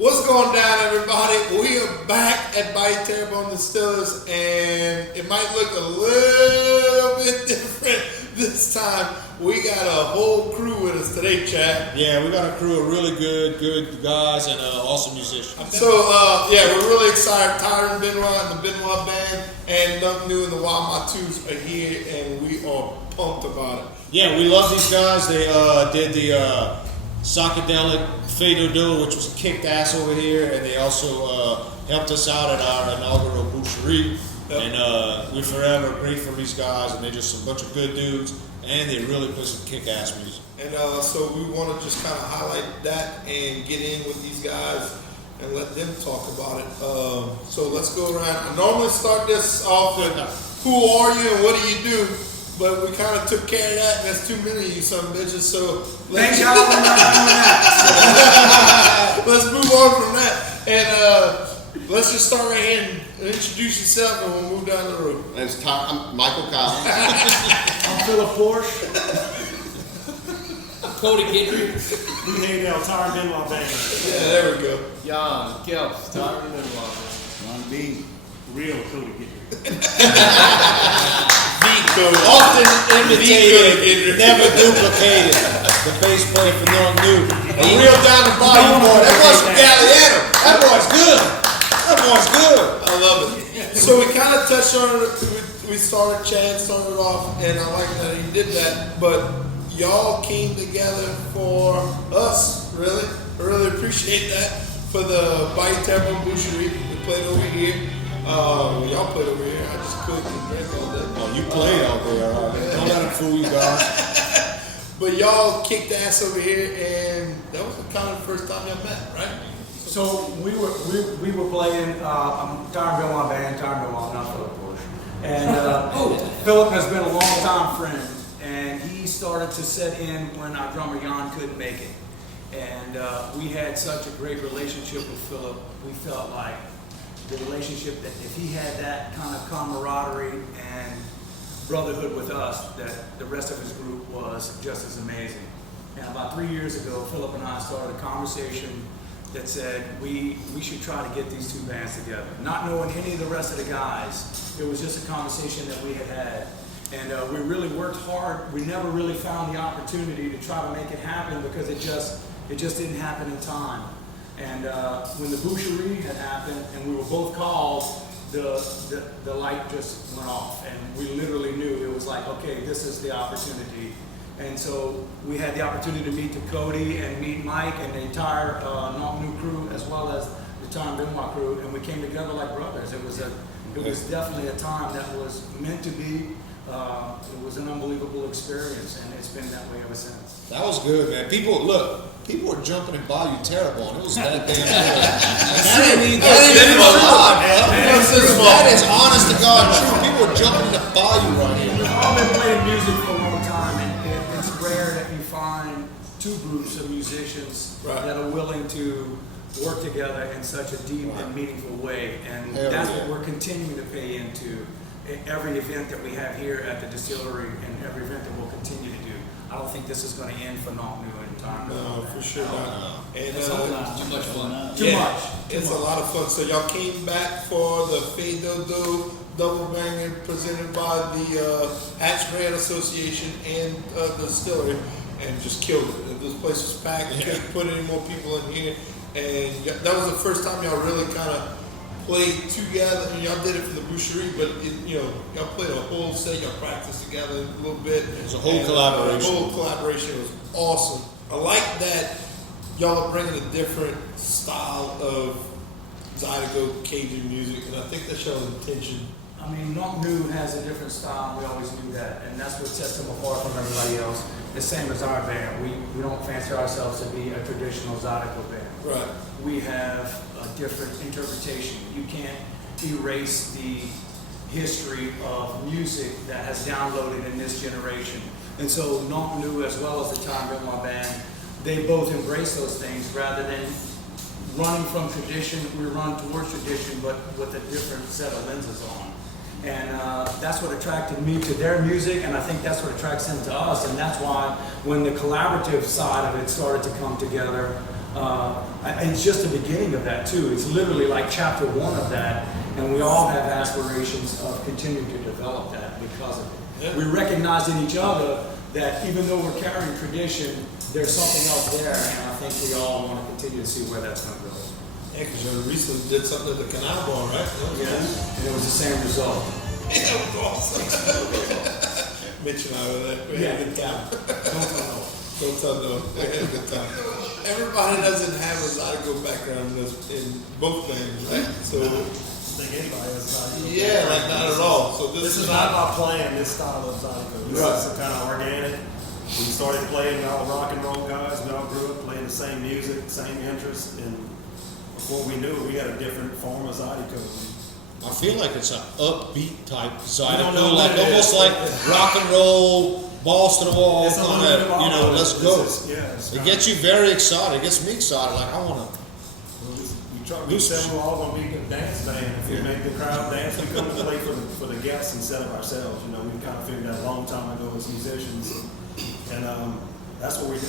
What's going down, everybody? We are back at Bayou Terrebonne Distillers, and it might look a little bit different this time. We got a whole crew with us today, Chad. Yeah, we got a crew of really good guys and awesome musicians. So, we're really excited. Tyron Benoit and the Benoit Band and Nonc and the Matous are here, and we are pumped about it. Yeah, we love these guys. They did the psychedelic Psydeceaux, which was kicked ass over here, and they also helped us out at our inaugural boucherie. Yep. And we forever grateful for these guys, and they're just a bunch of good dudes, and they really play some kick-ass music. And so we want to just kind of highlight that and get in with these guys and let them talk about it. So let's go around. I normally start this off with who are you and what do you do? But we kind of took care of that, and that's too many of you some bitches, so thank y'all for not doing that. Let's move on from that. And let's just start right here and introduce yourself, and we'll move down the road. I'm Michael Collins. I'm Philip Porsche. Cody Guidry. We hate Tyron Benoit Band. Yeah, there we go. Jan Kelps, Tyron Benoit. Ron B. Real Cody Guidry. Often imitated, never duplicated. The bass player for Nonc. A real down the bottom boy. That boy's from Galliano. That boy's good. That boy's good. I love it. So we kind of touched on it. We started, Chad started off, and I like that he did that. But y'all came together for us, really. I really appreciate that. For the Bayou Terrebonne Boucherie. We played over here. Y'all played over here. I just cooked and drank all day. Oh, you played out there, all right? Don't let him fool you guys. But y'all kicked ass over here, and that was kind of the first time y'all met, right? So we were playing Tyron Benoit Band, Tyron Benoit, not Philip Porsche. And Philip has been a long time friend, and he started to set in when our drummer Jan couldn't make it. And we had such a great relationship with Philip. We felt like the relationship that if he had that kind of camaraderie and brotherhood with us, that the rest of his group was just as amazing. And about 3 years ago, Philip and I started a conversation that said we should try to get these two bands together. Not knowing any of the rest of the guys, it was just a conversation that we had. And we really worked hard. We never really found the opportunity to try to make it happen because it just didn't happen in time. And when the boucherie had happened and we were both called, the light just went off, and we literally knew it was like, okay, this is the opportunity. And so we had the opportunity to meet Cody and meet Mike and the entire Nonc crew, as well as the Tyron Benoit crew, and we came together like brothers. It was definitely a time that was meant to be. It was an unbelievable experience, and it's been that way ever since. That was good, man. People were jumping in Bayou Terrebonne. It was that damn good. That is honest to God true. People were jumping in the Bayou right here. We've all been playing music for a long time, and it's rare that you find two groups of musicians that are willing to work together in such a deep and meaningful way. And that's what we're continuing to pay into. Every event that we have here at the distillery and every event that we'll continue to do. I don't think this is going to end for Nonc in time. No, for sure not. And Too much fun. Too much. It's a lot of fun. So y'all came back for the Psydeceaux double banger presented by the Hatch Brand Association and the distillery, and just killed it. This place was packed. You couldn't put any more people in here, and that was the first time y'all really kind of played together. And y'all did it for the boucherie, but y'all played a whole set. Y'all practiced together a little bit. It was a whole collaboration. The whole collaboration was awesome. I like that y'all are bringing a different style of Zydeco Cajun music, and I think that's y'all's intention. I mean, Nonc has a different style, and we always knew that, and that's what sets them apart from everybody else. the same as our band. We don't fancy ourselves to be a traditional Zydeco band. Right. We have a different interpretation. You can't erase the history of music that has downloaded in this generation. And so Nonc New, as well as the Tyron Benoit band, they both embrace those things rather than running from tradition. We run towards tradition, but with a different set of lenses on. And that's what attracted me to their music, and I think that's what attracts them to us. And that's why when the collaborative side of it started to come together, it's just the beginning of that too. It's literally like chapter 1 of that, and we all have aspirations of continuing to develop that because of it. Yeah. We recognize in each other that even though we're carrying tradition, there's something else there, and I think we all want to continue to see where that's going to go. Yeah, because you recently did something at the Canal Bar, right? That was Yes, and it was the same result. Yeah, that was awesome. Mitch and I were there. We had a good time. Don't tell no. We had a good time. Everybody doesn't have a Zydeco background in both bands, right? So, I think anybody has Zydeco. yeah, like not at all. So This is not about playing this style of Zydeco. This Right. is kind of organic. We started playing all rock and roll guys. We all grew up playing the same music, same interests, and before we knew it, we had a different form of Zydeco. I feel like it's an upbeat type don't Zydeco, know like what it almost is. like rock and roll, balls to the wall, It's a kind little bit of, of you know, all of it. let's go. It's It kinda- gets you very excited. It gets me excited. Like I want to. We said we're all going to be a dance band. If we make the crowd dance, we couldn't play for the guests instead of ourselves. You know, we kind of figured that a long time ago as musicians, and that's what we do.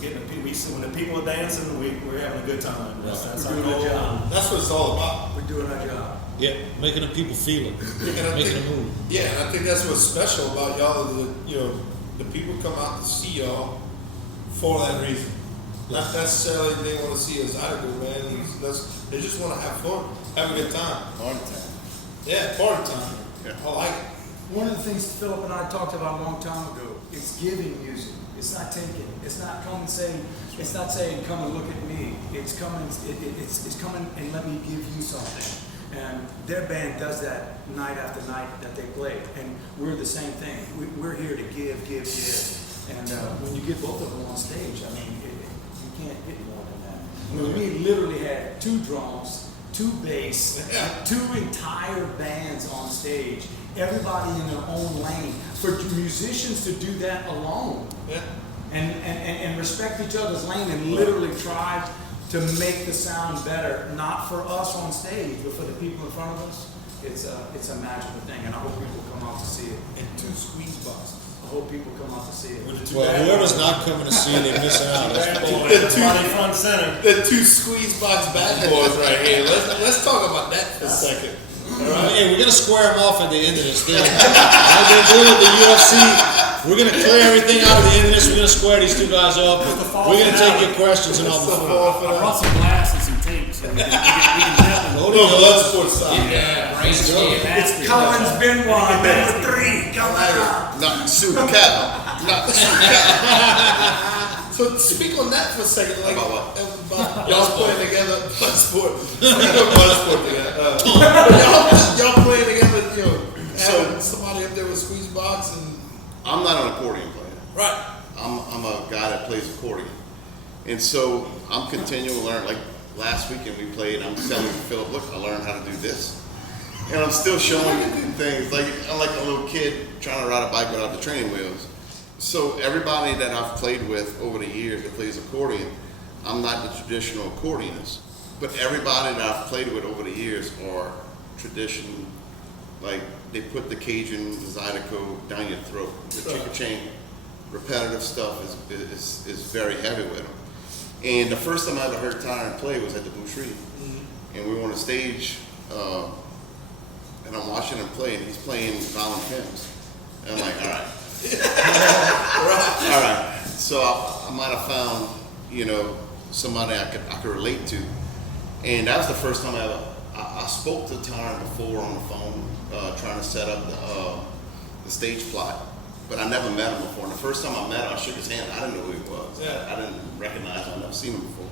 Getting the people. When the people are dancing, we're having a good time. That's We're our doing goal. a job. that's what it's all about. We're doing our job. Yeah, making the people feel it, And I making think, them move. yeah, and I think that's what's special about y'all. Is that, you know, the people come out to see y'all for that reason. Not necessarily they want to see us Zydeco, man. They just want to have fun, have a good time. Party time. Yeah, party time. Yeah. I like it. One of the things Philip and I talked about a long time ago, it's giving music. It's not taking. It's not come and saying. It's not saying come and look at me. It's coming. It's coming and let me give you something. And their band does that night after night that they play, and we're the same thing. We're here to give. And when you get both of them on stage, I mean, you can't get more than that. I mean, we literally had 2 drums, 2 bass, 2 entire bands on stage, everybody in their own lane. For musicians to do that alone Yeah. and respect each other's lane and literally try to make the sound better, not for us on stage, but for the people in front of us, it's a magical thing, and I hope people come out to see it. And 2 squeeze boxes. I hope people come out to see it. Well, whoever's not coming to see it, they miss out. That's Everybody front center. The 2 squeeze box bad boys right here. Let's talk about that for a second. All right. Hey, we're gonna square them off at the end of this thing. Like they're doing with the UFC, we're gonna clear everything out at the end of this. We're gonna square these 2 guys up. We're gonna take your questions and all So before. far for I brought some glass and some tape so we can definitely. Hold No, on, blood sport side. Yeah, right. Let's go. It's Collins Benoit, number 3, come on! Not super cap. Not super cap. So speak on that for a second. Like, About what? about y'all playing together, blood sport. Speak on blood sport together. Y'all playing together, you know, having somebody up there with squeeze box and I'm not an accordion player. right. I'm a guy that plays accordion. And so I'm continuing to learn. Like last weekend we played, I'm telling Philip, look, I learned how to do this. And I'm still showing him things. Like I'm like a little kid trying to ride a bike without the training wheels. So everybody that I've played with over the years that plays accordion, I'm not the traditional accordionist. But everybody that I've played with over the years are tradition. Like they put the Cajun, the Zydeco down your throat. The chicken chain, repetitive stuff is very heavy with them. And the first time I ever heard Tyron play was at the Boucherie. And we were on a stage, and I'm watching him play, and he's playing violin hymns. And I'm like, all right. All right. So I might have found, you know, somebody I could relate to. And that was the first time I spoke to Tyron before on the phone, trying to set up the stage plot. But I never met him before. And the first time I met him, I shook his hand. I didn't know who he was. Yeah. I didn't recognize him. I've never seen him before.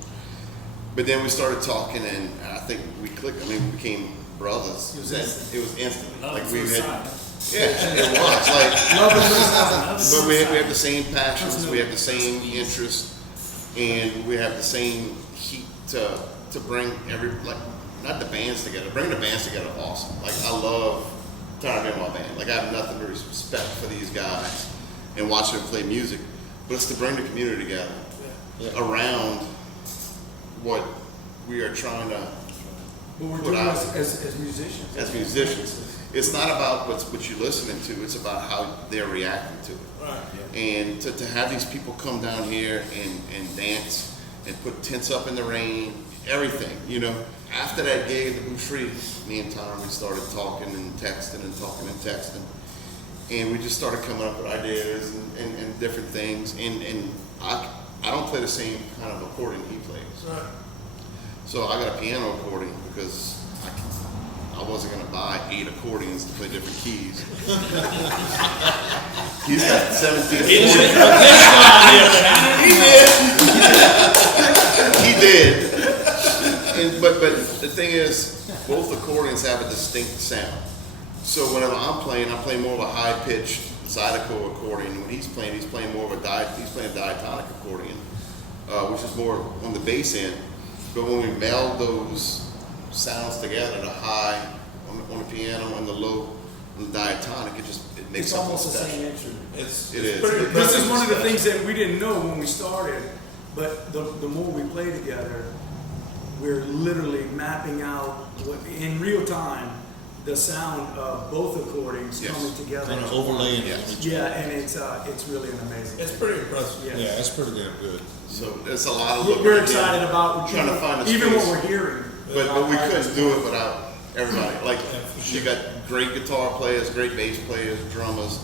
But then we started talking, and I think we clicked. I mean, we became brothers. It was It instant. was instant. Love Like at we first had, sight. Yeah, it was like. Love and But we have the same passions, we have the same interests, and we have the same heat to bring not the bands together, bring the bands together awesome. Like, I love Tyron Benoit band. Like, I have nothing but respect for these guys and watch them play music, but it's to bring the community together around what we are trying to But we're put doing out this as musicians. as musicians. It's not about what you're listening to, it's about how they're reacting to it. Right. And to have these people come down here and dance and put tents up in the rain, everything, you know. After that gig at the Boucherie, me and Tyron, we started talking and texting and talking and texting. And we just started coming up with ideas and different things. And I don't play the same kind of accordion he plays. Right. So I got a piano accordion because I wasn't going to buy 8 accordions to play different keys. He's got 17 He did. But the thing is, both accordions have a distinct sound. So whenever I'm playing more of a high-pitched Psydeceaux accordion. When he's playing more of a diatonic accordion, which is more on the bass end. But when we meld those sounds together, the high on the piano and the low on the diatonic, it makes It's something almost the special. same instrument. It is. This is one of the things that we didn't know when we started, but the more we play together, we're literally mapping out in real time the sound of both accordions coming together. And overlaying Yeah. it. Yeah, and it's really an amazing. It's pretty impressive. Yeah, that's pretty damn good. So there's a lot of We're excited about trying to find a even space. what we're hearing. But we couldn't do it without everybody. Like, you got great guitar players, great bass players, drummers.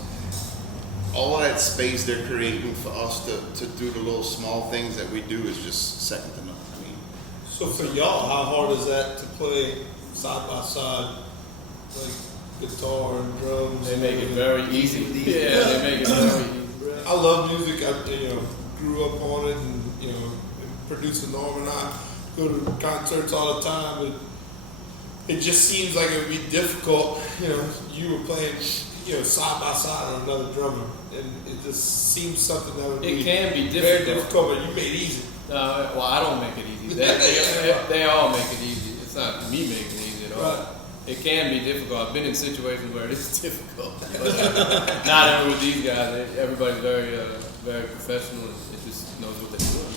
All of that space they're creating for us to do the little small things that we do is just second to none. I mean, So for y'all, how hard is that to play side by side, like guitar and drums? They make it very easy. Yeah, they make it very easy. I love music. I grew up on it, and producer Norm and I go to concerts all the time. But it just seems like it would be difficult. You were playing, side by side on another drummer, and it just seems something that would It be can be very difficult. difficult. But you made it easy. Well, I don't make it easy. They all make it easy. It's not me making it easy at all. Right. It can be difficult. I've been in situations where it's difficult. But not ever with these guys. Everybody's very, very professional and it just knows what they're doing.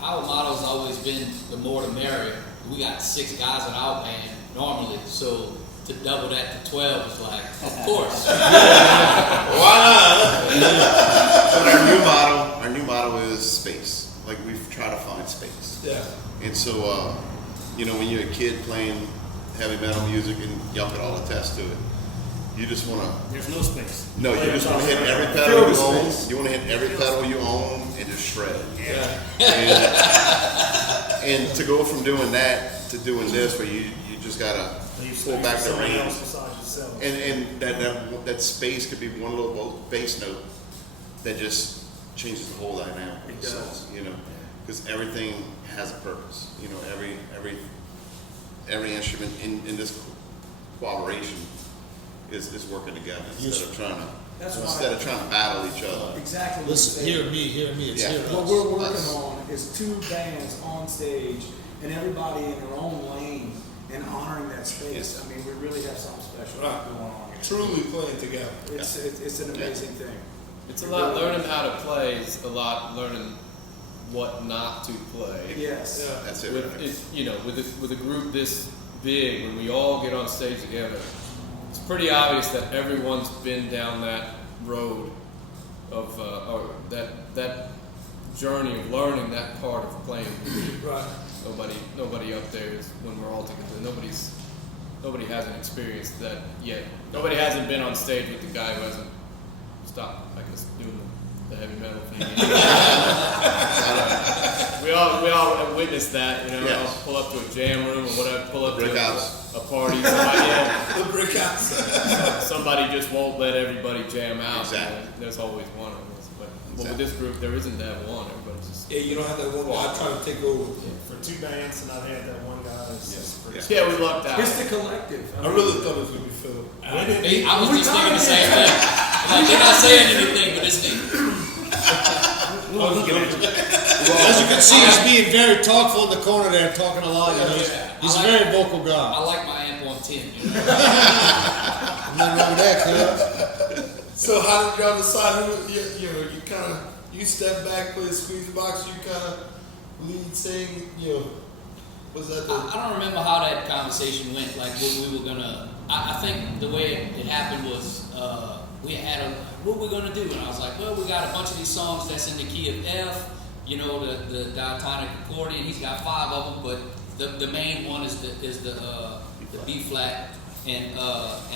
Our motto's always been the more the merrier. We got 6 guys in our band normally, so to double that to 12 is like, of course. Why but our new motto is space. Like, we've tried to find space. not? Yeah. And so, when you're a kid playing heavy metal music, and y'all can all attest to it, you just want to. There's no space. No, you just want to hit every pedal you own. You want to hit every pedal you own and just shred. Yeah. And to go from doing that to doing this, where you just gotta pull back the reins, and that space could be one little bass note that just changes the whole dynamic. It does. Because everything has a purpose. Every instrument in this cooperation is working together instead of trying to battle each other. Exactly. what Listen, you're hear me, it's Yeah. hear What us. we're working on is 2 bands on stage and everybody in their own lane and honoring that space. Yes. I mean, we really have something special Right. going on here. Truly playing together. It's an amazing thing. It's a lot learning how to play. It's a lot learning what not to play. Yes. Yeah. That's it. With a group this big, when we all get on stage together, it's pretty obvious that everyone's been down that road of or that journey of learning that part of playing. Right. Nobody up there is when we're all together. Nobody hasn't experienced that yet. Nobody hasn't been on stage with the guy who hasn't stopped, I guess, doing the heavy metal thing. we all have witnessed that. Yeah. I'll pull up to a jam room or whatever. Pull up Brick to house. a a party. Somebody, The brick house. somebody just won't let everybody jam out. Exactly. And there's always one of us. But with this group, there isn't that one. Everybody's just Yeah, you don't have that one guy trying to take over. For 2 bands to not have that one guy is pretty yeah, we lucked out. It's the collective. I really thought it was gonna be Philip. I was just thinking the same thing. Like, they're not saying anything, but it's neat. As you can see, he's being very talkful in the corner there, talking a lot. You know, he's a very vocal I guy. like my amp 110. You know? Nothing wrong with that, cuz. So how did y'all decide who you kind of step back, play the squeeze box, you kind of lead sing, was that the I don't remember how that conversation went. Like when we were gonna. I think the way it happened was we had what we're gonna do, and I was like, well, we got a bunch of these songs that's in the key of F. You know, the diatonic accordion. He's got 5 of them, but the main one is the B flat, and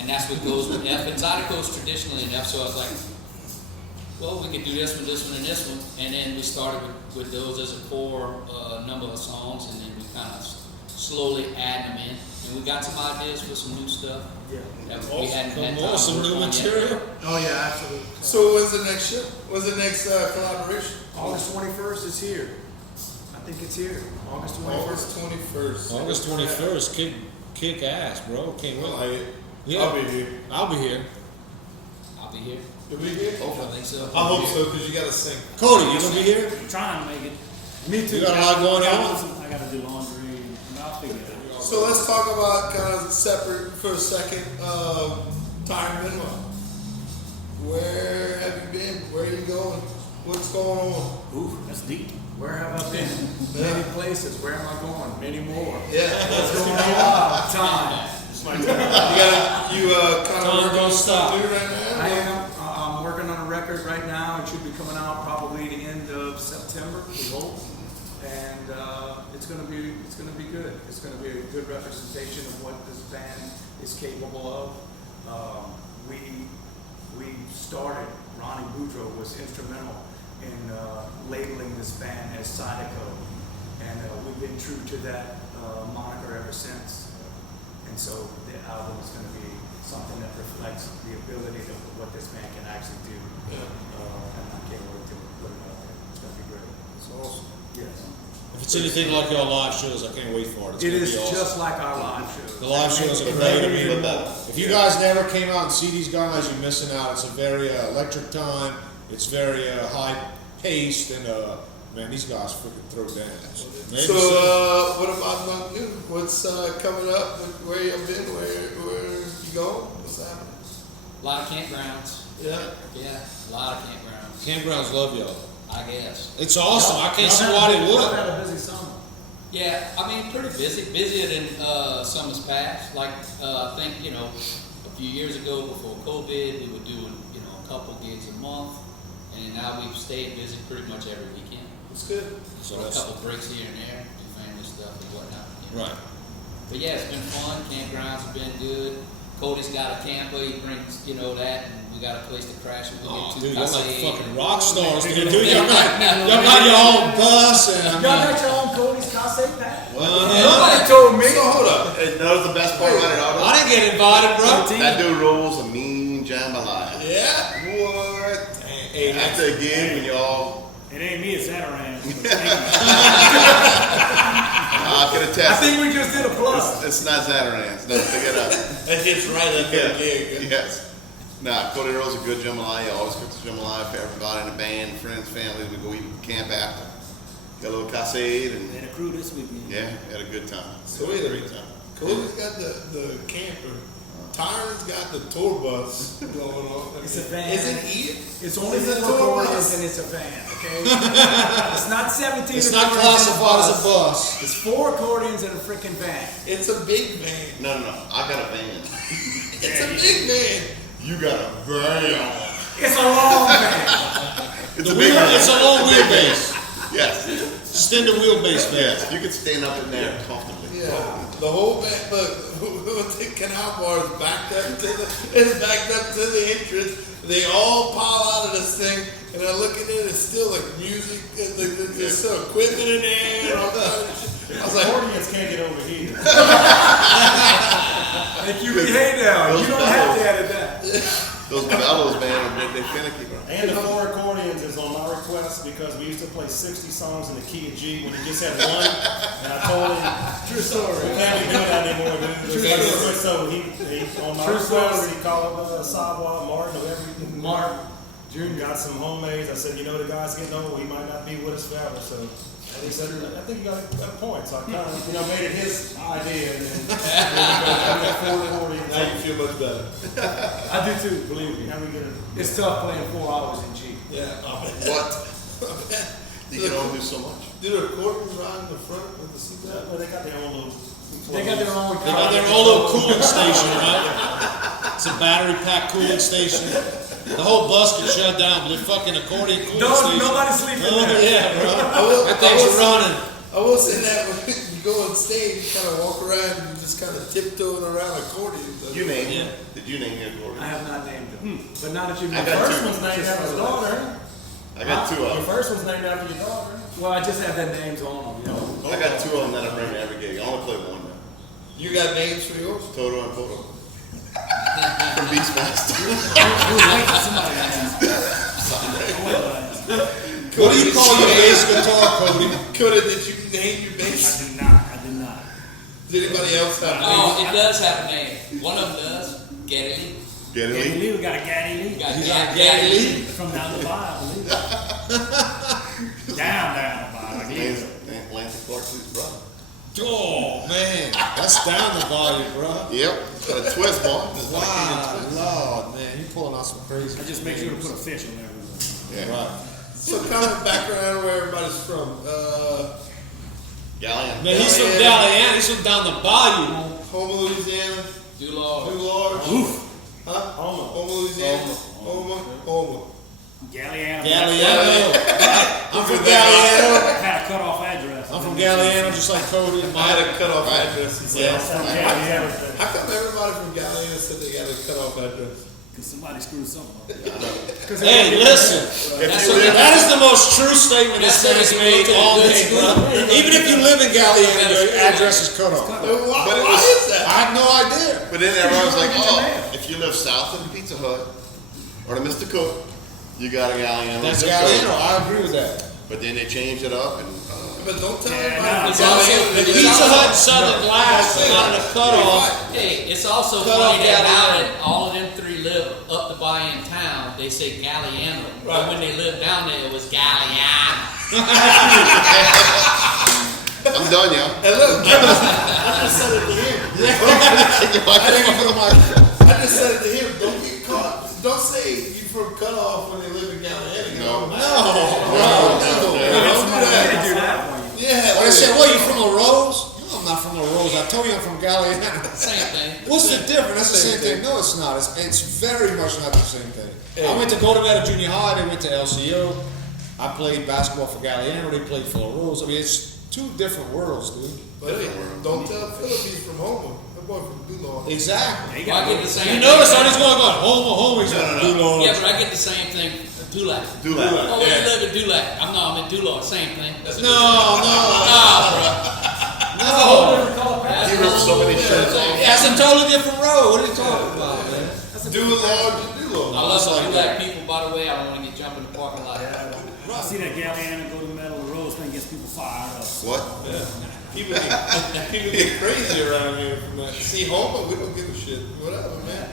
that's what goes with F. And Zydeco's traditionally in F, so I was like, well, we could do this one, and this one, and then we started with those as a core number of songs, and then we kind of slowly add them in, and we got some ideas for some new stuff. Yeah. That we hadn't had time to Some work new on yet. material. Oh yeah, absolutely. So when's the next show? When's the next collaboration? August 21st is here. I think it's here. August 21st. August 21st. August 21st, kick ass, bro. Can't wait. Like it. Yeah. I'll be here. I'll be here. I'll be here. You'll be here? I think so. I hope so, because you gotta sing. Cody, you gonna be here? I'm trying to make it. Me too. You got a lot going on? I gotta do laundry, and I'll figure it out. So let's talk about kind of separate for a second. Tyron Benoit. Where have you been? Where are you going? What's going on? Ooh, that's deep. Where have I been? Many places. Where am I going? Many more. Yeah. What's going on? Time. You kind of working on stuff new right now? I am. I'm working on a record right now. It should be coming out probably the end of September. We hope. And it's gonna be good. It's gonna be a good representation of what this band is capable of. We started. Ronnie Boudreaux was instrumental in labeling this band as Psydeceaux, and we've been true to that moniker ever since. And so the album is going to be something that reflects the ability of what this band can actually do. Yeah. And I can't wait to put it out there. It's going to be great. It's awesome. Yes. If it's anything like your live shows, I can't wait for it. It's It gonna is be awesome. just like our live shows. The live shows are great. I mean, Even better. if you guys never came out and see these guys, you're missing out. It's a very electric time. It's very high paced, and man, these guys freaking throw down. So what about Nonc? What's coming up? Where you been? Where you going? What's happening? A lot of campgrounds. Yeah. Yeah, a lot of campgrounds. Campgrounds love y'all. I guess. It's awesome. I can't see Y'all why they Y'all would. had a busy summer. Yeah, I mean, pretty busy. Busier than summers past. Like, I think, a few years ago before COVID, we were doing, a couple gigs a month. And now we've stayed busy pretty much every weekend. It's good. So A that's couple breaks here and there, do family stuff and whatnot. right. But yeah, it's been fun. Campgrounds have been good. Cody's got a camper. He brings, that, and we got a place to crash. We Oh, get dude, two y'all like Cascade. fucking rock stars, dude. Y'all got your own bus, and I Y'all mean, got your own Cody's Casse pack? Nobody told me. So hold up. Hey, that was the best part about it, Otto. I didn't get invited, bro. That dude rolls a mean jambalaya. Yeah. What? Hey, After a gig, when y'all, It ain't me, it's Zatarain. I can I attest. think we just did a plug. It's not Zatarain's. No, pick it up. that hits right at Yeah. the gig. Yes. Nah, Cody rolls a good jambalaya. He always cooks a jambalaya for everybody in the band, friends, family. We go eat camp after. Got a little cascade, and And a crew this weekend. yeah, had a good time. So wait a Great minute. time. Cody's got the camper. Tyron's got the tour bus going on. It's a van. Is it Ian? It's only Is it 4 tour accordions bus? and it's a van, okay? It's not 17 It's not accordions and classified as a bus. It's 4 accordions and a freaking van. It's a big van. No. I got a van. It's a big van. You got a van. It's a long van. It's a big van. It's a long big van. wheelbase. Yes. Extended wheelbase, man. Yes. You can stand up in there comfortably. Yeah. The whole van, look, the canal bar is backed up to the entrance. They all pile out of this thing, and I look at it, it's still like music, there's still equipment in there and all that. I was like, Accordions can't get over here. Thank you, hey now. You don't have to edit that. Those bellows, man, they finicky, bro. And the 4 accordions is on my request because we used to play 60 songs in the key of G when he just had one. And I told him, true story, we can't be doing that anymore, dude. So he on my request, he called Sawa, Martin, whoever he can. Mark, June got some homemades. I said, you know, the guy's getting old. He might not be with us forever. So and he said, I think he got a point. So I kind of, you know, made it his idea. And then we got 4 accordions. Now you feel much better. I do too, believe me. Now we get it. It's tough playing 4 hours in G. Yeah. What? You can only do so much. Do the accordions ride in the front with the seatbelt? Well, they got their own little. They got their own. They got their own little cooling station, right? It's a battery pack cooling station. The whole bus can shut down, but the fucking accordion cooling station. Nobody's sleeping Oh, there. yeah, bro. That thing's running. I will say that when you go on stage, you kind of walk around and you just kind of tiptoeing around accordions. You named Yeah. it. Did you name your accordion? I have not named them. But now that you I The got first two. one's named after his daughter. I got 2 of Your them. first one's named after your daughter. Well, I just have their names on them, you know. I got 2 of them that I bring to every gig. I only play 1 now. You got names for yours? Toto and Photo. From Beastmaster. What do you call your bass guitar, Cody? Coda, did you name your bass? I did not. Did anybody else have Oh, it does have a name. One of them does. Geddy Lee. Get Gaddy it? Lee, we got a Gaddy Lee. You got You got Geddy Geddy Lee. From down the bar, I believe. down the bar, I believe. Lance Clarkson's brother. Oh, man. That's down the volume, bro. Yep. Got a twist, boy. Wow, Lord, man. You pulling out some crazy. I just make sure to put a fish on everything. Yeah. Right. So kind of background where everybody's from. Galleon. Man, he's from Galliana. He's from down the bayou. Houma, Louisiana. Dulor. Dulor. Huh? Houma, Louisiana. Houma. Galliano. Galliano. I'm from Galliano. Had a cutoff address. I'm from Galliano, just like Cody and I had Mike. a cutoff Right. address. Yeah. Galliano. How come everybody from Galliana said they got a cutoff address? Because somebody screwed something up. Hey, listen. That's what they- That is the most true statement this That's man's what they made do to all good day, school. bro. Even if you live in Galliano, your address is cut off. Why, But it why was- is that? I have no idea. But then everyone's like, oh, if you live south of the Pizza Hut or the Mr. Cook, you got a Galliano. That's zip code. Galliano. I agree with that. But then they changed it up and But don't tell Yeah, everybody. It's from also- Galliana The that Pizza they- Hut and Southern Glass is not in a cutoff. Hey, it's also Cut funny off that now Galliano. that all of them 3 live up the bay in town, they say Galliano. Right. But when they lived down there, it was Galliano. I'm done, y'all. And look, I just said it to him. I just said it to him. Don't get caught. Don't say you from cutoff when they live in Galliana. No. No, No. don't do that. do that for you. Yeah. When I said, what, you from La Rose? No, I'm not from La Rose. I told you I'm from Galliano. Same thing. What's the difference? That's the same thing. No, it's not. It's very much not the same thing. I went to Golden Junior High. They went to LCO. I played basketball for Galliano. They played for La Rose. I mean, it's 2 different worlds, dude. But hey, don't tell Philip he's from Houma. That boy from Dulor. Exactly. Well, I get the same You notice I just going home. He's from Dulon. Yeah, but I get the same thing. Dulac. Do that. Oh, we live in Dulac. I'm in Dulor. Same thing. That's a No. He ripped so many shirts off. That's a totally different road. What are you talking about, man? Dulor. I love some Dulac people, by the way. I don't want to get jumped in the parking lot. I see that Galliano go to the Metal of the Rose thing, gets people fired up. What? People get crazy around here. From that. See, Houma, we don't give a shit. Whatever, man.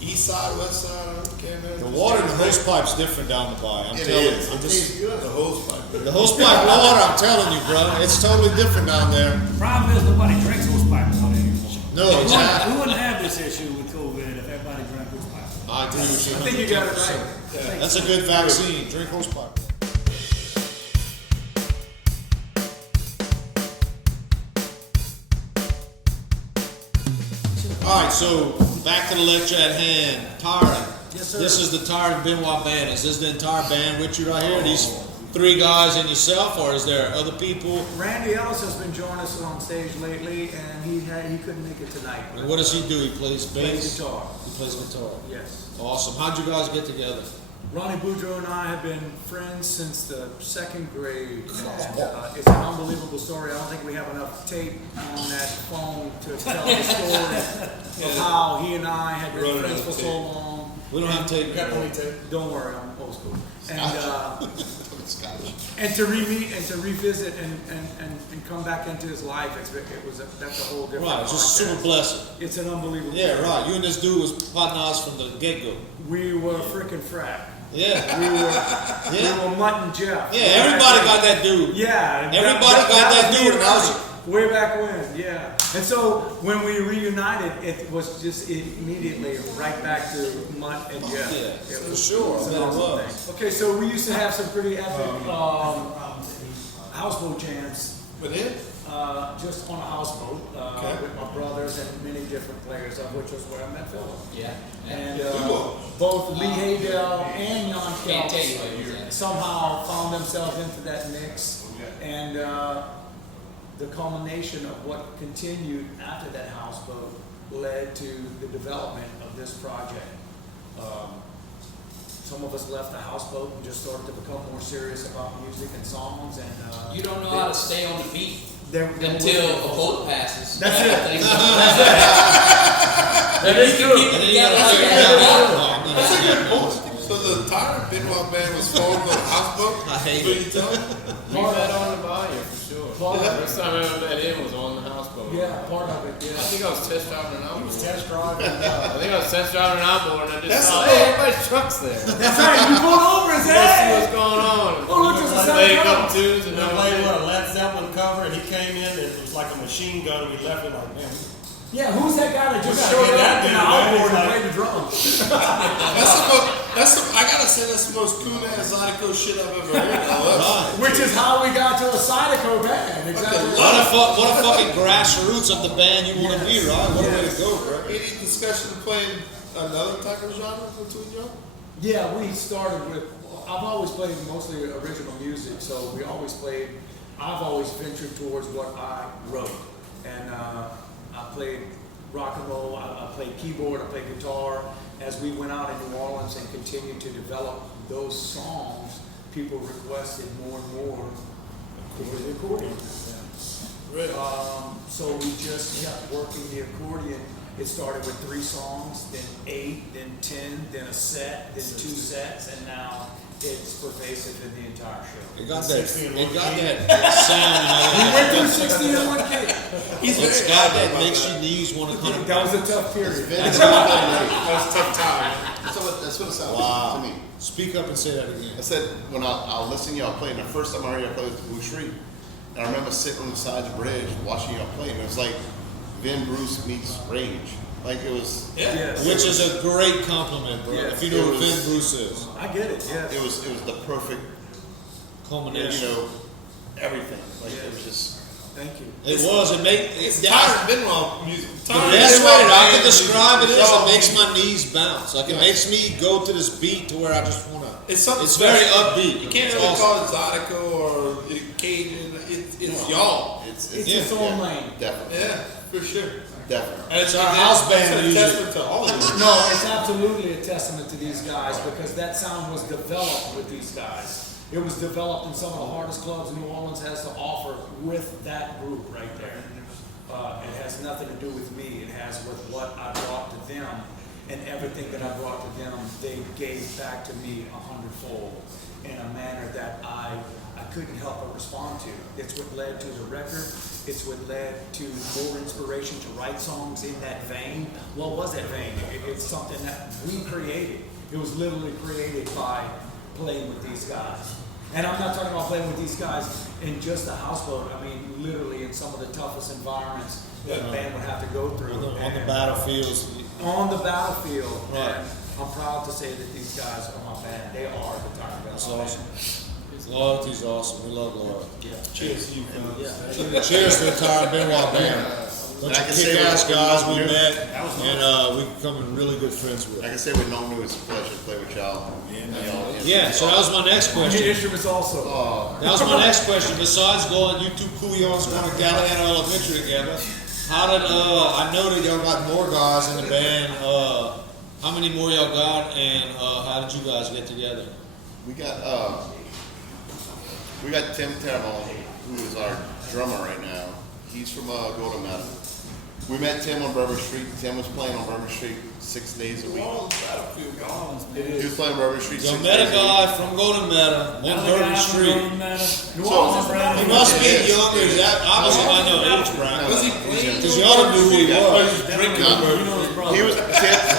East side, west side, I don't care, man. The water in the hose pipe's different down the bay. I'm It telling is. you. I'm just, The hose pipe. the hose pipe water, I'm telling you, bro. It's totally different down there. The problem is nobody drinks horse pipe out anymore. No, exactly. We wouldn't have this issue with COVID if everybody drank horse pipe. I agree with you. I think you got it right. That's a good vaccine. Drink hose pipe. All right, so back to the lecture at hand. Tyron. Yes, sir. This is the Tyron Benoit band. Is this the entire band with you right here? These 3 guys and yourself, or is there other people? Randy Ellis has been joining us on stage lately, and he couldn't make it tonight. And what does he do? He plays bass? Plays guitar. He plays guitar. Yes. Awesome. How'd you guys get together? Ronnie Boudreaux and I have been friends since the second grade. And, it's an unbelievable story. I don't think we have enough tape on that phone to tell the story of how he and I had been Running friends out for of so tape. long. We don't have tape. Got plenty tape. Don't worry, I'm old school. Scotch. And to re-meet and to revisit and come back into his life, that's a whole different. Right, it's just podcast. super blessing. It's an unbelievable. Yeah, right. You and this dude was partners from the get-go. We were freaking frack. Yeah. We were Mutt and Jeff. Yeah, everybody got that dude. Yeah. Everybody got that was dude, me and I was- Ronnie. Way back when, yeah. And so when we reunited, it was just immediately right back to Mutt and Jeff. Yeah, It for was- sure. it was an I bet it awesome was. thing. Okay, so we used to have some pretty epic houseboat jams. But then, Just on a houseboat Okay. with my brothers and many different players, of which was where I met Philip. Yeah. And Cool. both Lee Haydell and Nonc Can't tell you what he was at. somehow found themselves into that mix. And the culmination of what continued after that houseboat led to the development of this project. Some of us left the houseboat and just started to become more serious about music and songs. And You don't know how to stay on the beat they were until a boat passes. That's it. Things That is true. And then you gotta figure it out. that's a good point. So the Tyron Benoit band was formed on a houseboat? I hate What it. you tell me? We met on the bayou for sure. Part of First time I ever met him was on the houseboat. Yeah, part of it, I yeah. think I was test driving an He was outboard. test driving. I think I was test driving an outboard and I just That's saw, it. hey, everybody's truck's there. That's right, you pulled over and Let's see said, what's going on. oh, look, there's a Played a sound. couple tunes and And that I was played it. what, a Led Zeppelin cover, and he came in, it was like a machine gun, and we left it like, man, Yeah, who's that guy that just gotta showed get up that in the dude, man. outboard He's and like- played the drums? I gotta say that's the most cool ass Zydeco shit I've ever heard. Right. Which is how we got to a Psydeceaux band. Exactly. What a fucking grassroots of the band you want to be, right? What a way to go, bro. Any discussion of playing another type of genre between y'all? Yeah, we started with, I've always played mostly original music, so I've always ventured towards what I wrote. And I played rock and roll, I played keyboard, I played guitar. As we went out in New Orleans and continued to develop those songs, people requested more and more for the accordion. Right. So we just kept working the accordion. It started with 3 songs, then 8, then 10, then a set, then 2 sets, and now it's pervasive in the entire show. It got that 60 in one sound, We you went know. through 60 in one kid. It's got that makes your knees want to come. That was a tough period. That's That's a tough time. that's what it sounds Wow. like to me. Speak up and say that again. I said, when I'll listen to y'all play, and the first time I heard y'all play was the Boucherie. And I remember sitting on the side of the bridge watching y'all play, and it was like Vin Bruce meets Range. Like it was, Yes. Which is a great compliment, bro. Yeah. If you know who It was- Vin Bruce is. I get it, yes. it was the perfect, Culmination. everything. Like it was just. Thank you. It was. It made It's it. Tyron Benoit music. The Tyron best Benoit way that I band can describe it is y'all- it makes my knees bounce. Like it makes me go to this beat to where I just wanna. It's something It's very special. upbeat. You can't It's really awesome. call it Zydeco or Cajun. It's y'all. It's It's its own lane. Definitely, Yeah, for sure. definitely. And it's our house band it's a music. testament to all of you. No, it's absolutely a testament to these guys because that sound was developed with these guys. It was developed in some of the hardest clubs New Orleans has to offer with that group right there. It has nothing to do with me. It has with what I brought to them, and everything that I brought to them, they gave back to me 100-fold in a manner that I couldn't help but respond to. It's what led to the record. It's what led to more inspiration to write songs in that vein. What was that vein? It's something that we created. It was literally created by playing with these guys. And I'm not talking about playing with these guys in just a houseboat. I mean, literally in some of the toughest environments that a band would have to go through. On the And battlefields. on the battlefield. Right. And I'm proud to say that these guys are my band. They are the Tyron Benoit That's band. awesome. Loyalty's awesome. We love loyalty. Cheers to you, fellas. Yeah. Cheers to the Tyron Benoit band. Bunch I of can say kick-ass what- guys we what- met, That was and we becoming really good friends with. Like I said, with Nonc, it was a pleasure to play with y'all. Yeah, so that was my next Your question. instruments also. That was my next question. Besides going, you two Couillons going to Galliano Elementary together. How did I know that y'all got more guys in the band? How many more y'all got, and how did you guys get together? We got Tim Terrebonne, who is our drummer right now. He's from Golden Meadow. We met Tim on Bourbon Street. Tim was playing on Bourbon Street 6 days a week. He was playing Bourbon Street So 6 met days a guy from Golden Meadow on Bourbon Street. He must be younger. That obviously I know age bracket. Was he playing? Because y'all knew who he was. He was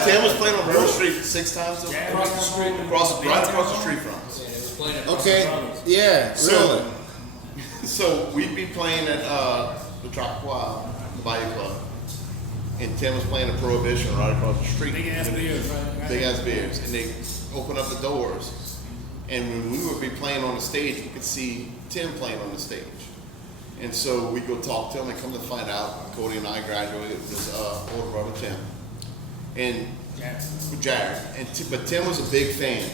Tim was playing on Bourbon Street 6 times across the street, right across the street from us. Yeah, it was playing at Okay, yeah, really. So we'd be playing at the Tropical Isle, the Bayou Club, and Tim was playing a Prohibition right across the street. Big ass beers, right? Big ass beers, and they open up the doors, and when we would be playing on the stage, we could see Tim playing on the stage, and so we go talk to him, and come to find out, Cody and I graduated with his older brother Tim, and Jared, but Tim was a big fan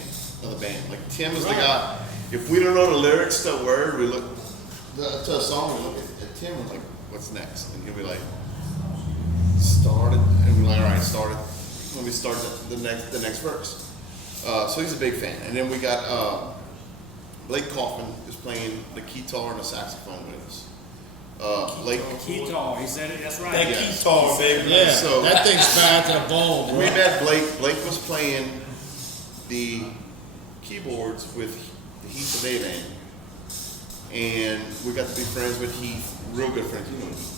of the band. Like Tim was the guy. If we don't know the lyrics to a word, we look to a song, we look at Tim and like, what's next? And he'll be like, started, and we're like, all right, started. When we start the next verse. So he's a big fan. And then we got Blake Kaufman is playing the guitar and the saxophone with us. Blake. Keto, he said it, that's right. That Yes. guitar, baby. Yeah, So- that thing's bad to the bone, bro. We met Blake. Blake was playing the keyboards with the Heath of A-Band. And we got to be friends with Heath, real good friends. You know Heath.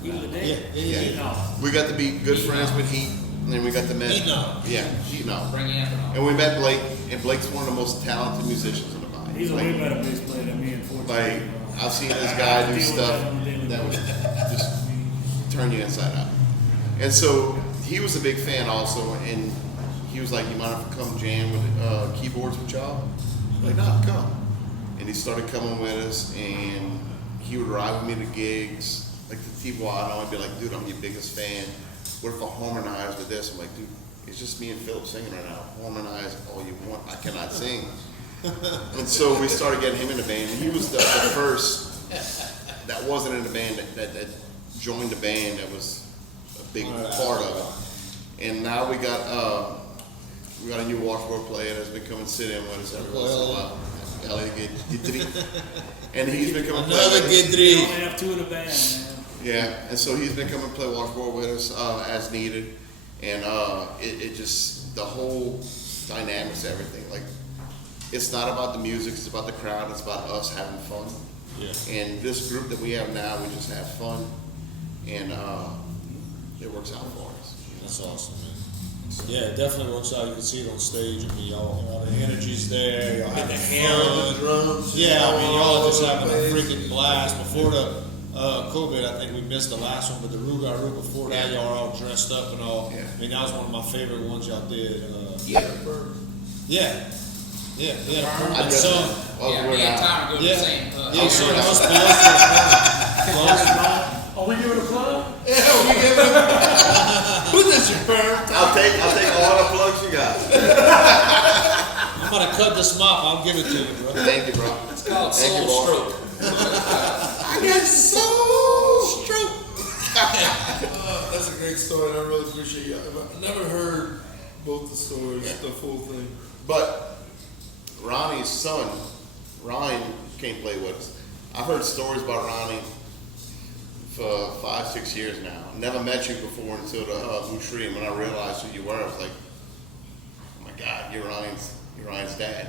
You the Yeah, day. yeah, yeah. No. We got to be good friends with Heath, and then we got to meet. Heath know. Yeah, Heath know. Bring it up. And we met Blake, and Blake's one of the most talented musicians in the band. He's a way better bass player than me, unfortunately. Like, I've seen this guy do stuff that would just turn you inside out. And so he was a big fan also, and he was like, "You mind if I come jam with keyboards with y'all?" I'm like, "No, come." And he started coming with us, and he would ride with me to gigs. Like the people I know, I'd be like, "Dude, I'm your biggest fan. What if I harmonize with this?" I'm like, "Dude, it's just me and Philip singing right now. Harmonize all you want. I cannot sing." And so we started getting him in the band. And he was the first that wasn't in the band that joined the band that was a big part of it. And now we got a new washboard player that's been coming sit in with us every once in a while. And he's been coming play Another with us. good We three. only have two in the band, man. Yeah, and so he's been coming to play washboard with us as needed, and it just the whole dynamics, everything. Like, it's not about the music; it's about the crowd. It's about us having fun. Yeah. And this group that we have now, we just have fun, and it works out for us. That's awesome, man. Yeah, it definitely works out. You can see it on stage. I mean, y'all the energy's there. Y'all having fun. drums. Yeah, I mean, y'all just having a freaking blast. Before the COVID, I think we missed the last one, but the Rougarou before that, y'all are all dressed up and all. Yeah. I mean, that was one of my favorite ones y'all did. Yeah. Yeah, I and dressed so, up. Yeah, me and Tyron go to Yeah. the same. yeah, so outfit. those clothes. Are we giving a plug? Yeah, we give it. Who's this, your parent? I'll take all the plugs you got. I'm gonna cut this mop. I'll give it to you, bro. Thank you, bro. It's called Thank you, Soul boy. Stroke. I got soul stroke. That's a great story, and I really appreciate you. I've never heard both the stories, the full thing. But Ronnie's son, Ryan, came play with us. I've heard stories about Ronnie for 5-6 years now. Never met you before until the Boucherie, and when I realized who you were, I was like, "Oh my God, you're Ryan's dad."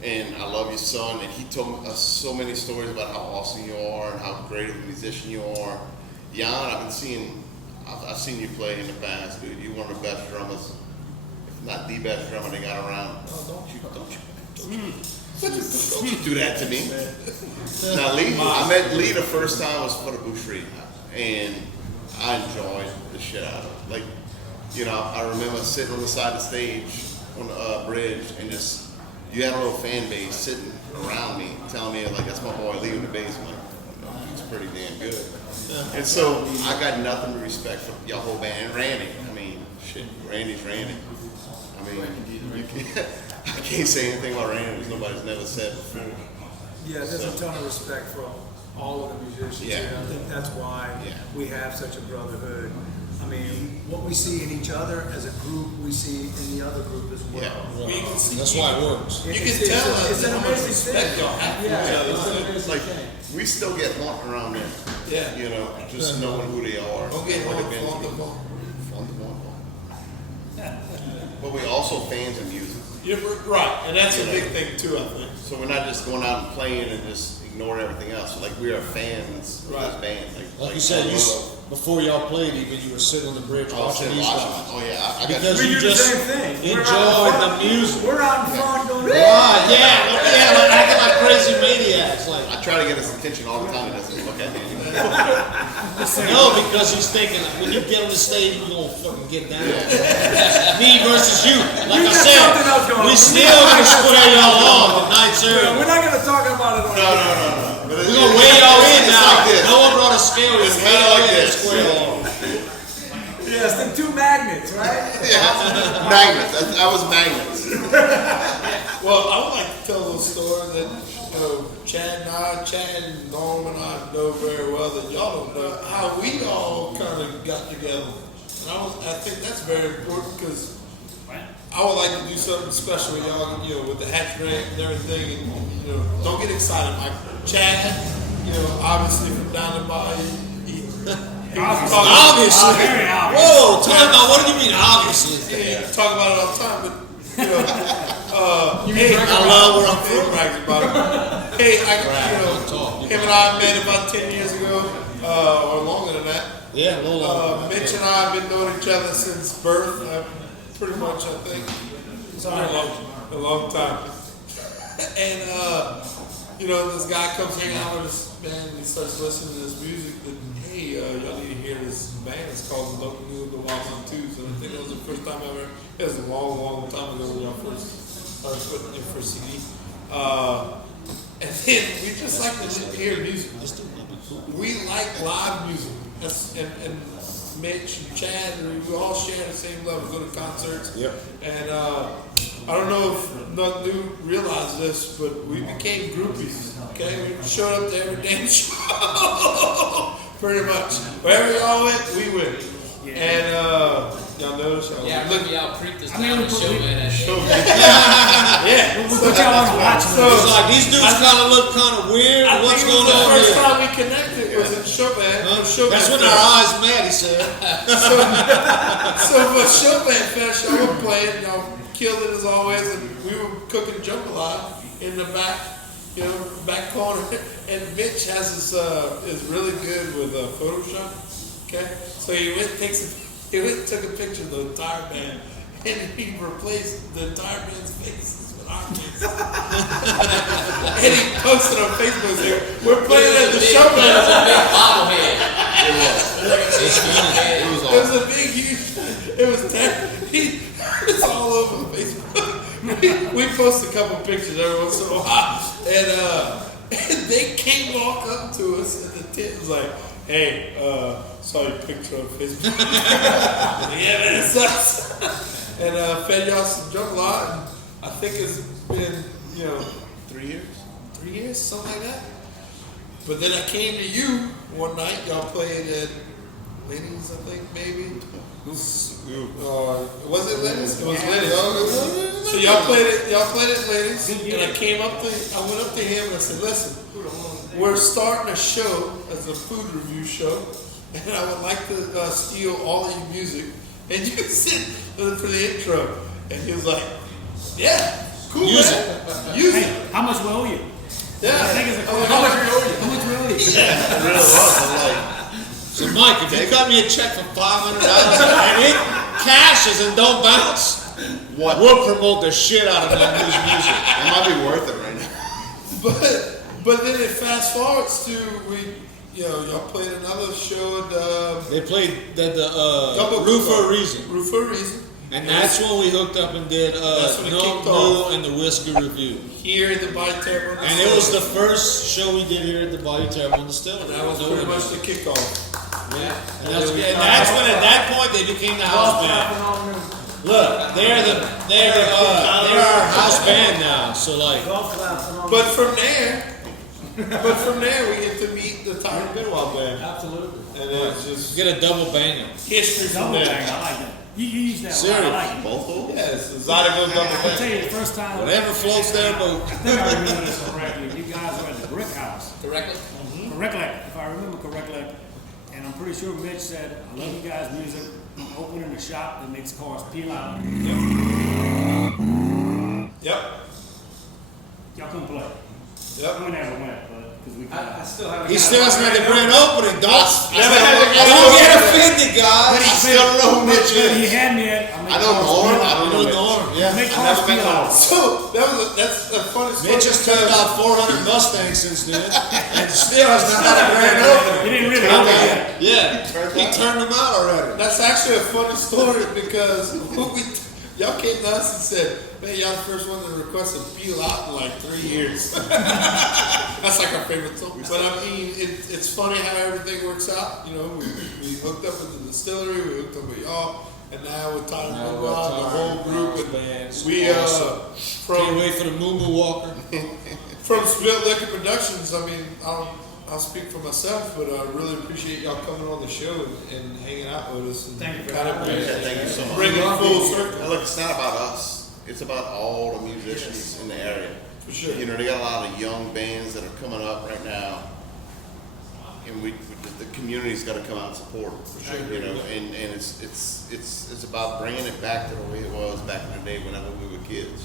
And I love your son, and he told us so many stories about how awesome you are and how great of a musician you are. Jan, I've seen you play in the past, dude. You're one of the best drummers, if not the best drummer they got around. Oh, don't you do that to me. Now, Lee, I met Lee the first time was for the Boucherie, and I enjoyed the shit out of it. Like, you know, I remember sitting on the side of the stage on the bridge, and just, you had a little fan base sitting around me, telling me, like, that's my boy Lee in the bass. I'm like, "No, he's pretty damn good." And so I got nothing but respect for your whole band. And Randy, I mean, shit, Randy's Randy. I mean, you can't, I can't say anything about Randy that nobody's never said before. Yeah, there's a ton of respect for all of the musicians. Yeah. And I think that's why Yeah. we have such a brotherhood. I mean, what we see in each other as a group, we see in the other group as well. Yeah. We can see That's why it works. You can tell it's an how much amazing respect thing. y'all have for Yeah, each other. it's an So, amazing Like, thing. we still get haunting around there. Yeah. You know, just knowing who they are. Don't get what home they've been on the through. ball. Fun to want. But we also fans of music. You're right, and that's a big thing too, I think. So we're not just going out and playing and just ignoring everything else. So like we are fans of this band. Like you said, before y'all played, even you were sitting on the bridge watching these guys. Oh yeah, I got Because We you do the just same thing. enjoyed the music. We're out in front going, Ah, yeah, like acting like crazy maniacs. Like, I try to get his attention all the time. He doesn't look at me anymore. no, because he's thinking like, when you get on the stage, you're gonna fucking get down. Me versus you. Like I got something else said, going we on. still gonna square y'all off the night's early. we're not going to talk about it on No. We're gonna weigh y'all in It's now. like this. No one brought a scale. It's Weigh kinda y'all like in and this. square y'all off. Yes, the two magnets, right? Yeah, magnets. I was magnets. Well, I would like to tell a little story that Chad and Norm and I know very well that y'all don't know how we all kind of got together. And I think that's very important because I would like to do something special with y'all, with the hatch rank and everything. And don't get excited, Mike. Chad, obviously from down the Bayou. Obviously. Very obvious. Whoa, time out. What do you mean, obviously? Yeah, talk about it all the time, but hey, I love where I'm from. Brags about it. Hey, him and I met about 10 years ago, or longer than that. Yeah, a little longer. Mitch and I have been knowing each other since birth, pretty much, I think. It's been a long time. And this guy comes hanging out with us, man, and he starts listening to this music. Hey, y'all need to hear this band. It's called Nonc the Wild Twos. And I think it was the first time ever. It was a long time ago when y'all first started putting your first CD. And then we just like to hear music. We like live music. And Mitch and Chad, we all share the same level. Go to concerts. Yep. And I don't know if Nonc realized this, but we became groupies. Okay, we showed up to every damn show. Pretty much. Wherever y'all went, we went. Yeah. And y'all notice y'all Yeah, I remember y'all creeped us I mean, down we and put- showed me that shit. Yeah. We'll put y'all on a watch So, list. It's like these dudes kind of look kind of weird. I What's think it was going on the first here? time we connected was in Chopin. That's when our eyes met, he said. So for Chopin Fest, y'all were playing, y'all killed it as always, and we were cooking jambalaya in the back, back corner. And Mitch is really good with Photoshop. Okay, so he went took a picture of the entire band, and he replaced the entire band's faces with our faces. And he posted on Facebook saying, "We're playing at the show." It was a big bobblehead. It was a big, huge. It was terrible. It's all over Facebook. We post a couple pictures every once in a while, and they came walk up to us, and the tent was like, "Hey, saw your picture on Facebook." Yeah, man, it's us. And fed y'all some jambalaya. And I think it's been 3 years. 3 years, something like that. But then I came to you one night. Y'all played at Lenny's, I think, maybe. Was it Lenny's? It was Lenny's. So y'all played at Lenny's, and I went up to him and I said, "Listen, we're starting a show as a food review show, and I would like to steal all of your music, and you sit for the intro." And he was like, "Yeah, cool, Use man. Use it." Hey, how much we owe you? Yeah. I think it's a I'm like, question. "How much we owe you?" How much we owe you? It really was. I'm So, Mike, if you cut me a check for $500 and it cashes and don't bounce, What? we'll promote the shit out of that news music. It might be worth it right now. But then it fast forwards to y'all played another show at They played the Double Roof Cook-Off. for a Reason. Roof for a Reason. And that's when we hooked up and did That's when it No kicked off. New and the Whiskey Review. Here in the Bayou Terrebonne And it was the Distillers. first show we did here at the Bayou Terrebonne Distillers. That was pretty much the kickoff. Yeah. And that's when at that point they became the house band. Look, they're our house band now. So like, Golf clap. But from there, But from there, we get to meet the Tyron Benoit band. Absolutely. And then it's just Get a double banger. history from Double there. bang, I like that. You use that Serious. one, I like it. Both of them? Yes, Zydeco double I can tell bang. you the first time. Whatever floats their boat. I think I remember this correctly. You guys were at the Brick House. Correctly? Correctly, if I remember correctly. And I'm pretty sure Mitch said, I love you guys' music. I'm opening a shop that makes cars peel out. Yep. Y'all couldn't play. Yep. We never went, but because we I couldn't. still haven't. He got still it. hasn't had the grand opening, dog. Don't get offended, guys. I still don't know who Mitch But he is. had me at. I know Norm. I don't know Mitch. Yeah. Make I cars never met peel Norm. out. So that's a funny story. Mitch has turned out 400 Mustangs since then, and still has not had a grand opening. He didn't really know that. Yeah, he turned them out already. That's actually a funny story because y'all came to us and said, "Man, y'all the first one to request a peel out in like 3 years." That's like our favorite song. But I mean, it's funny how everything works out. You know, we hooked up with the distillery, we hooked up with y'all, and now with Tyron Now Benoit, we're the whole group, and bands. we Awesome. Can't from wait for the Moo Moo Walker. from Spilt Liquor Productions. I mean, I'll speak for myself, but I really appreciate y'all coming on the show and hanging out with us and Thank you for kind of having us. Yeah, thank you so much. bring it full circle. Now, look, it's not about us. It's about all the musicians in the area. For sure. You know, they got a lot of young bands that are coming up right now, and the community's got to come out and support them. For sure. You know, and it's about bringing it back to the way it was back in the day whenever we were kids.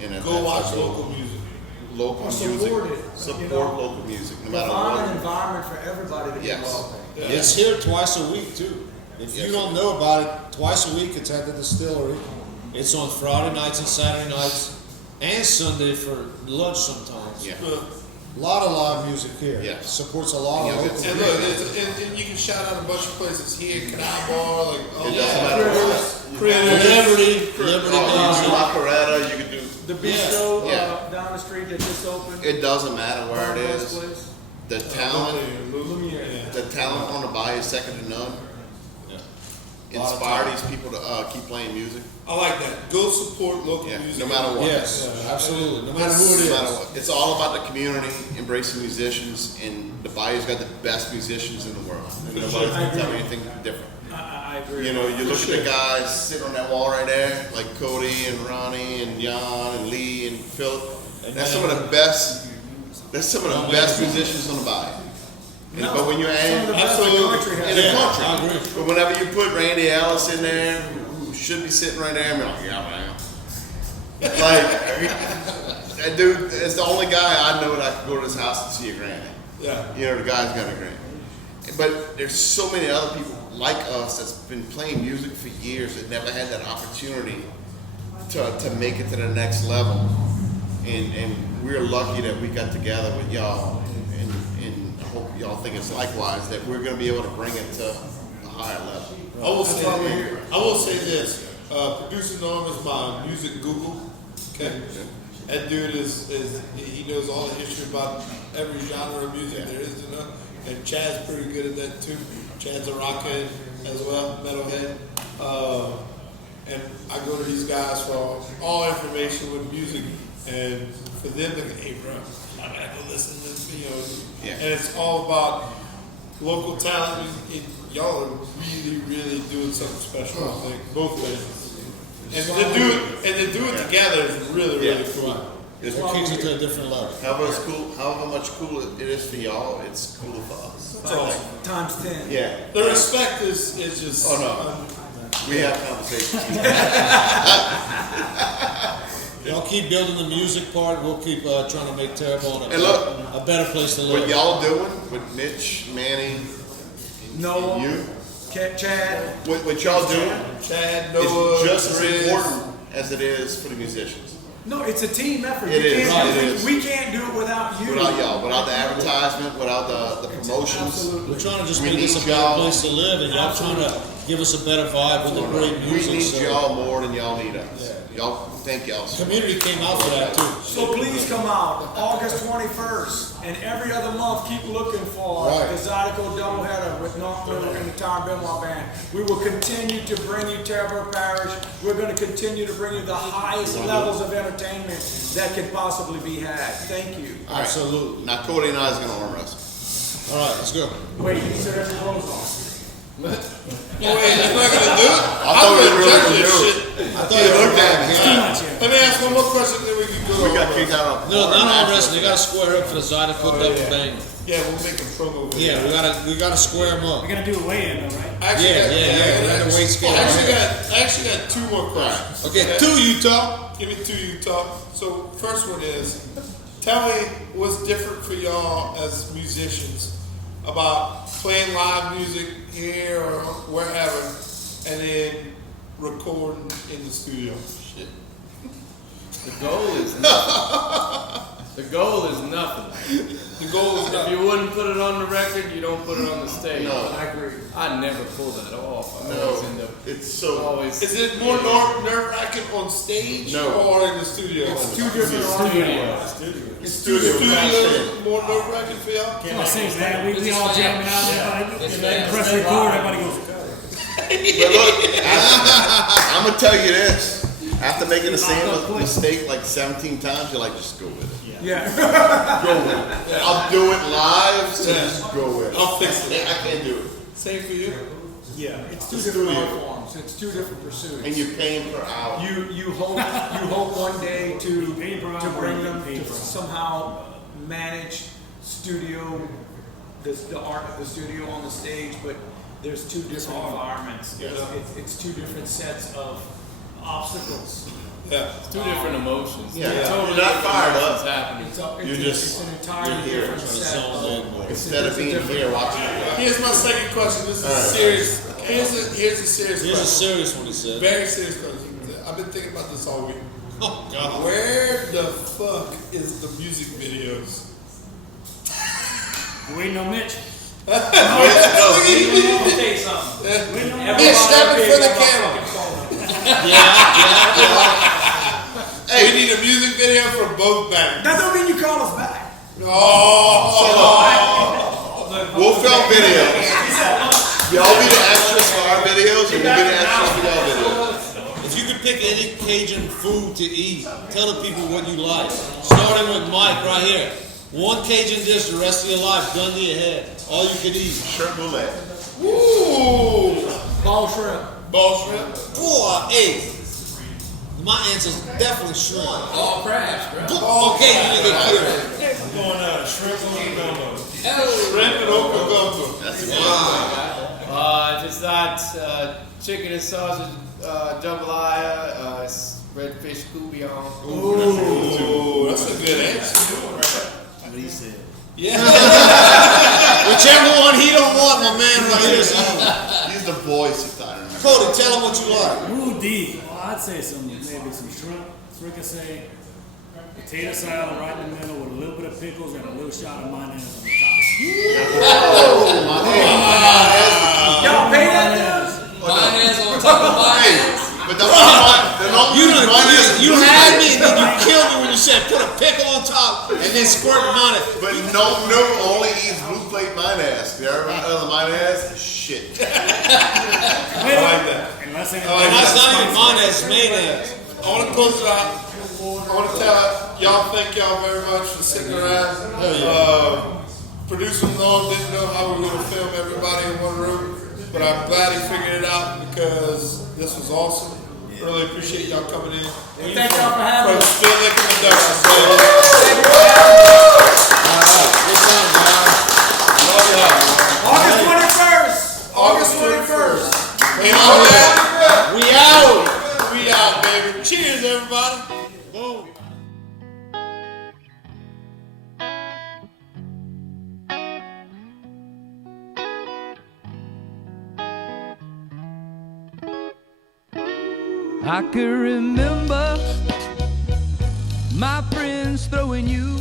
And Go that's watch our goal. local music. Local Or music. support it, Support you know. local music, no matter Provide an what. environment for everybody to be Yes. welcome. Yeah. It's here twice a week too. If Yes, you don't know about it, twice a week it's at the distillery. It's on Friday nights and Saturday nights, and Sunday for lunch sometimes. Yeah. A lot of live music here. Yeah. Supports a lot of Yeah, local. And look, and you can shout out a bunch of places here, Canal Bar, like It doesn't matter what. Liberty Oh, you does can do it. La Coretta, you can do. The bistro Yeah. down the street that just opened. It doesn't matter where it Carlos is. place. The talent, Lumiere. the talent on the Bayou is second to none. Yeah. Inspire these people to keep playing music. I like that. Go support local Yeah, music. no matter what. Yes, absolutely. No matter who it No matter is. what. It's all about the community, embracing musicians, and the Bayou's got the best musicians in the world. And nobody's gonna tell me anything different. I agree. You know, you look at the guys sitting on that wall right there, like Cody and Ronnie and Jan and Lee and Philip. That's some of the best. That's some of the best musicians on the Bayou. And, but when you Some of add the best the country has. in the Yeah, country, I agree. but whenever you put Randy Ellis in there, who should be sitting right there, I'm like, yeah, man. Like that dude is the only guy I know that I can go to his house and see a granny. Yeah. You know, the guy's got a granny. But there's so many other people like us that's been playing music for years that never had that opportunity to make it to the next level. And we're lucky that we got together with y'all, and I hope y'all think it's likewise, that we're going to be able to bring it to a higher level. I will say this. Producer Norm is my music Google. Okay. That dude he knows all the history about every genre of music there is to know. And Chad's pretty good at that too. Chad's a rockhead as well, metalhead. And I go to these guys for all information with music, and for them to go, hey bro, I gotta go listen to this, you know. Yeah. And it's all about local talent. Y'all are really, really doing something special. I think both ways. And to do it together is really, really cool. It's It kicks it to a different level. however much cooler it is for y'all, it's cooler for us. That's awesome. Times 10. Yeah. The respect is just. Oh, no. We have conversations. Y'all keep building the music part. We'll keep trying to make Terrebonne And look, a better place to What live. y'all doing with Mitch, Manny, Noah, you, Chad. what y'all doing Chad, Noah, is just as Riz. important as it is for the musicians. No, it's a team effort. It is, Can't it do is. We can't do it without you. Without y'all, without the advertisement, without the promotions. Absolutely. We're trying to just We make this need a better y'all. place to live, and y'all trying to give us a better vibe with the great We music. need So y'all more than y'all need us. Y'all, thank y'all. community came out for that too. So please come out, August 21st, and every other month, keep looking for Right. the Psydeceaux doubleheader with Nonc and the Tyron Benoit Band. We will continue to bring you Terrebonne Parish. We're going to continue to bring you the highest levels of entertainment that can possibly be had. Thank you. All right. Absolutely. Now Cody and I is gonna arm wrestle. All right, let's go. Wait, you still have your clothes on. Wait, you're not gonna do it? I thought we were really judge gonna this do it. shit. I thought you looked at me. Too much here. Let me ask one more question, then we can go. We got kicked out of. No, not arm wrestling. They gotta square up for the Psydeceaux double bang. Yeah, we'll make a promo. video. Yeah, we gotta square them up. We're gonna do a weigh-in though, right? Yeah. We're gonna weight scale. I actually got two more questions. Okay, 2 Utah. Give me 2 Utah. So first one is, tell me what's different for y'all as musicians about playing live music here or wherever, and then recording in the studio. Shit. The goal is nothing. The goal is nothing. The goal is If you wouldn't put it on the record, you don't put it on the stage. No. I agree. I never pull that off. I No, always end up it's so. always. Is it more nerve-wracking on stage No. or in the studio? It's two different studio. It's studio. more nerve-wracking for y'all? Come on, sing, man. We all jamming out there. It's Everybody fast. press record. Everybody goes. But look, I'm gonna tell you this. After making the same mistake like 17 times, you're like, just go with it. Yeah. Go with it. I'll do it live, so just go with it. I'll fix it. I can't do it. Same for you? Yeah, it's two different art forms. It's two different pursuits. And you're paying per hour. You hope one day to Pay per hour, bring them pay to per hour. somehow manage studio, the art of the studio on the stage, but there's two different environments. Yeah. It's two different sets of obstacles. Yeah. Two different emotions. Yeah. Totally You're not different fired emotions up. happening. It's an entirely you're here, different trying to set. zone in more. Instead of being here watching it. Here's my second question. This is All right. serious. Here's a serious Here's a question. serious one, he said. Very serious question. I've been thinking about this all week. Oh, God. Where the fuck is the music videos? We're waiting on Mitch. No, Let me tell you something. Waiting on Everybody Mitch, step in up here for the got my camera. fucking phone. Hey, we need a music video for both bands. That don't mean you call us back. We'll film videos. Y'all be the extras for our videos, and we'll be the extras for y'all videos. If you could pick any Cajun food to eat, tell the people what you like. Starting with Mike right here. One Cajun dish the rest of your life, gun to your head. All you can eat. Shrimp bullet. Ooh. Ball shrimp. Ball shrimp. Boy, hey. My answer's definitely shrimp. All crabs, bro. Okay, you need to clear. I'm going shrimp on gumbo. Shrimp and okra gumbo. That's a good one. If it's not chicken and sausage jambalaya, it's redfish coupillon. Ooh, that's a good answer. What he said. Yeah. Whichever one he don't want, my man right here. He's the voice of Tyron. Cody, tell him what you like. Ooh, D. Well, I'd say maybe some shrimp, fricassee, potato salad right in the middle with a little bit of pickles and a little shot of mayonnaise on the top. Y'all pay that? Mayonnaise on top of mayonnaise. But don't You had me and then you killed me when you said put a pickle on top and then squirt on it. But no only eats blue plate mayonnaise. You ever had the mayonnaise? Shit. I like that. Unless And that's not even mayonnaise, it's mayonnaise. I want to close it out. I want to tell y'all, thank y'all very much for sticking around. Producer Nonc didn't know how we were going to film everybody in one room, but I'm glad he figured it out because this was awesome. Really appreciate y'all coming in. Thank y'all for having From us. Still Liquor Productions, baby. Good time, man. Love y'all. August 21st. August 21st. And all that, We out. we out, baby. Cheers, everybody. Boom. I can remember my friends throwing you